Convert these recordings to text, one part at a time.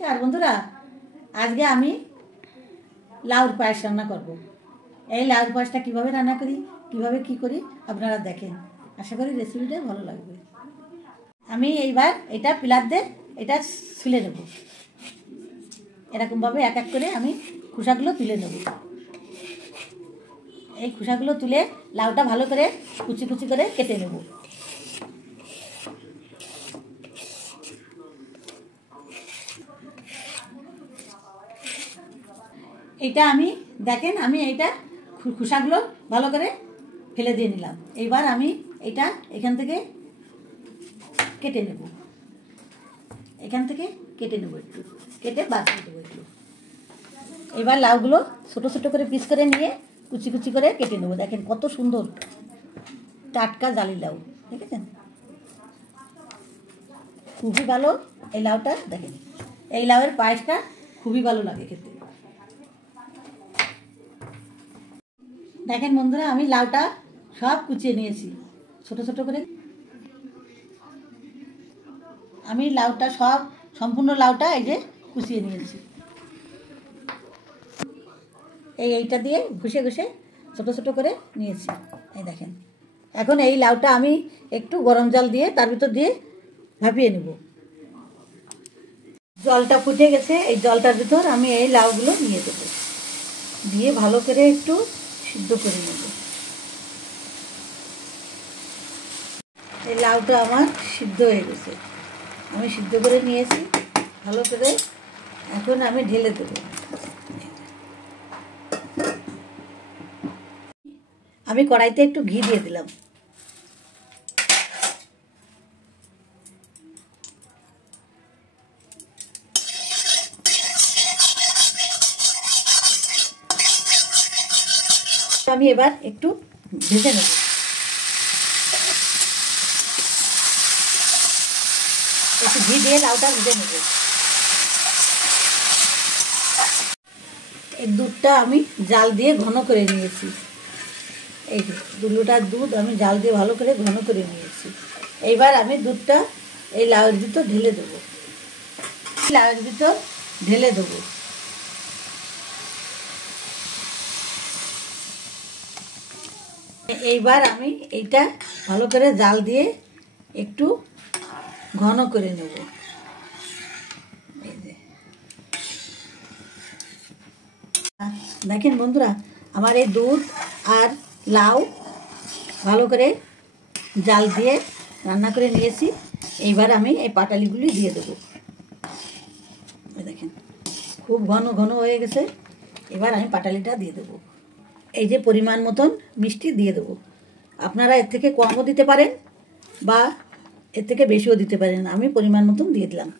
আর বন্ধুরা, আজকে আমি লাউর পায়েস রান্না করব। এই লাউর পায়েসটা কীভাবে রান্না করি, কীভাবে কি করি আপনারা দেখেন। আশা করি রেসিপিটা ভালো লাগবে। আমি এইবার এটা পিলার দিয়ে এটা ছুলে নেব। এরকমভাবে এক এক করে আমি খোসাগুলো তুলে নেব। এই খোসাগুলো তুলে লাউটা ভালো করে কুচি কুচি করে কেটে নেব। এটা আমি দেখেন, আমি এইটা খোসাগুলো ভালো করে ফেলে দিয়ে নিলাম। এইবার আমি এটা এখান থেকে কেটে নেব। এখান থেকে কেটে নেব, একটু কেটে বাদ দিয়ে দেবো একটু। এবার লাউগুলো ছোটো ছোটো করে পিস করে নিয়ে কুচি কুচি করে কেটে নেব। দেখেন কত সুন্দর টাটকা জালি লাউ, দেখেছেন? খুবই ভালো এই লাউটা। দেখেন এই লাউয়ের পায়েসটা খুবই ভালো লাগে খেতে। দেখেন বন্ধুরা, আমি লাউটা সব কুচিয়ে নিয়েছি ছোট ছোট করে। আমি লাউটা সম্পূর্ণ লাউটা এই যে কুচিয়ে নিয়েছি। এইটা দিয়ে ঘষে ঘষে ছোট ছোট করে নিয়েছি। এই দেখেন, এখন এই লাউটা আমি একটু গরম জল দিয়ে তার ভিতর দিয়ে ভাপিয়ে নেব। জলটা ফুটে গেছে, এই জলটার ভিতর আমি এই লাউগুলো নিয়ে দেবো, দিয়ে ভালো করে একটু সিদ্ধ করে নেব। এই লাউটা আমার সিদ্ধ হয়ে গেছে, আমি সিদ্ধ করে নিয়েছি ভালো করে। এখন আমি ঢেলে দেবো। আমি কড়াইতে একটু ঘি দিয়ে দিলাম। আমি এবার একটু ভেজে নেব। একটু ঘি দিয়ে লাউটা ভেজে নেব। এই দুধটা আমি জাল দিয়ে ঘন করে নিয়েছি। এই যে 2 লিটার দুধ আমি জাল দিয়ে ভালো করে ঘন করে নিয়েছি। এইবার আমি দুধটা এই লাউয়ের ভিতর ঢেলে দেবো। লাউয়ের ভিতর ঢেলে দেবো। এইবার আমি এইটা ভালো করে জাল দিয়ে একটু ঘন করে নেব। দেখেন বন্ধুরা, আমার এই দুধ আর লাউ ভালো করে জাল দিয়ে রান্না করে নিয়েছি। এইবার আমি এই পাটালিগুলি দিয়ে দেবো। দেখেন খুব ঘন ঘন হয়ে গেছে। এবার আমি পাটালিটা দিয়ে দেবো। এই যে পরিমাণ মতন মিষ্টি দিয়ে দেবো। আপনারা এর থেকে কমও দিতে পারেন বা এর থেকে বেশিও দিতে পারেন। আমি পরিমাণ মতন দিয়ে দিলাম।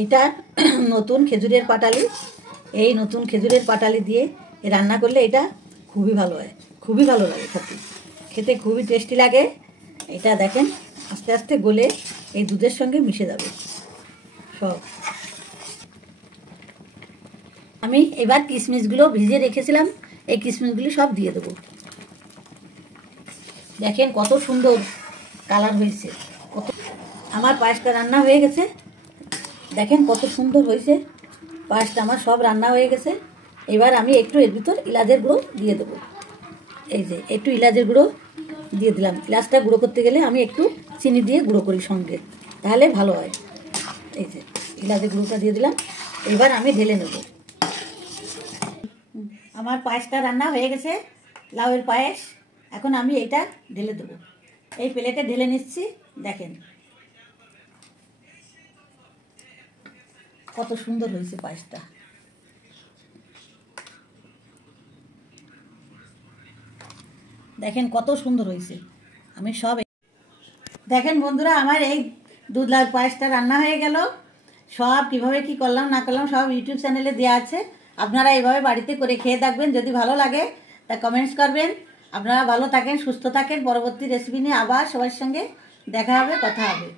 এইটা নতুন খেজুরের পাটালি। এই নতুন খেজুরের পাটালি দিয়ে রান্না করলে এটা খুবই ভালো হয়, খুবই ভালো লাগে খেতে। খেতে খুবই টেস্টি লাগে। এটা দেখেন আস্তে আস্তে গলে এই দুধের সঙ্গে মিশে যাবে সব। আমি এবার কিশমিশগুলো ভিজিয়ে রেখেছিলাম, এই কিশমিশগুলি সব দিয়ে দেবো। দেখেন কত সুন্দর কালার হয়েছে। কত আমার পায়েসটা রান্না হয়ে গেছে। দেখেন কত সুন্দর হয়েছে পায়েসটা, আমার সব রান্না হয়ে গেছে। এবার আমি একটু এর ভিতর এলাচের গুঁড়ো দিয়ে দেবো। এই যে একটু এলাচের গুঁড়ো দিয়ে দিলাম। এলাচটা গুঁড়ো করতে গেলে আমি একটু চিনি দিয়ে গুঁড়ো করি সঙ্গে, তাহলে ভালো হয়। এই যে এলাচের গুঁড়োটা দিয়ে দিলাম। এবার আমি ঢেলে নেব। আমার পায়েসটা রান্না হয়ে গেছে, লাউয়ের পায়েস। এখন আমি এইটা ঢেলে দেবো। এই প্লেটে ঢেলে নিচ্ছি। দেখেন কত সুন্দর হয়েছে পায়েসটা। দেখেন কত সুন্দর হয়েছে। আমি সব দেখেন বন্ধুরা, আমার এই দুধ লাউয়ের পায়েসটা রান্না হয়ে গেল। সব কিভাবে কি করলাম না করলাম সব ইউটিউব চ্যানেলে দেওয়া আছে। আপনারা এইভাবে বাড়িতে করে খেয়ে দেখবেন। যদি ভালো লাগে তা কমেন্টস করবেন। আপনারা ভালো থাকেন, সুস্থ থাকেন। পরবর্তী রেসিপি নিয়ে আবার সবার সঙ্গে দেখা হবে, কথা হবে।